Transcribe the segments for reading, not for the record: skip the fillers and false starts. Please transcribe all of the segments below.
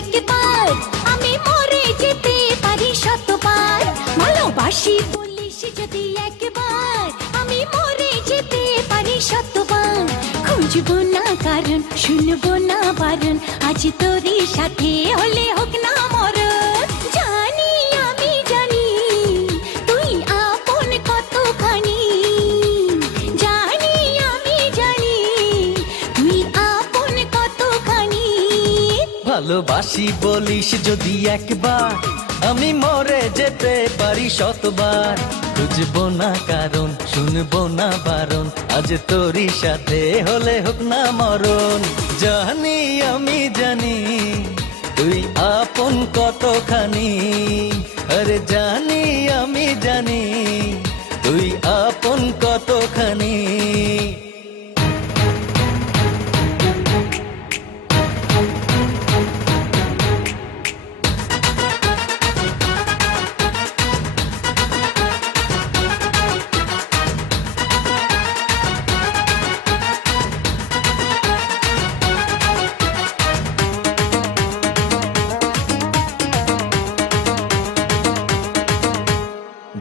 একবার, আমি মরে যেতে পারি শতবার। ভালোবাসি বলিস যদি একবার, আমি মরে যেতে পারি শতবার। খুঁজবো না কারণ, শুনবো না বারণ, আজ তোরই সাথে হলে হোক না মরণ। জানি আমি জানি তুই আপন কতখানি, জানি আমি জানি তুই আপন কতখানি। ভালোবাসি বলিস যদি একবার, আমি মরে যেতে পারি শতবার। খুঁজবো না কারণ, শুনবো না বারণ, আজ তোরই সাথে হলে হোক না মরণ। জানি আমি জানি তুই আপন কতখানি, আরে জানি আমি জানি তুই আপন কতখানি।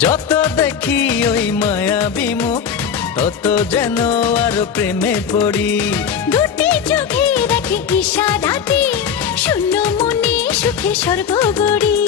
যত দেখি ওই মায়াবী মুখ, তত যেন আরো প্রেমে পড়ি। দুটি চোখে রাখে ইশারাতে, শূন্য মনে সুখে সর্বগড়ি।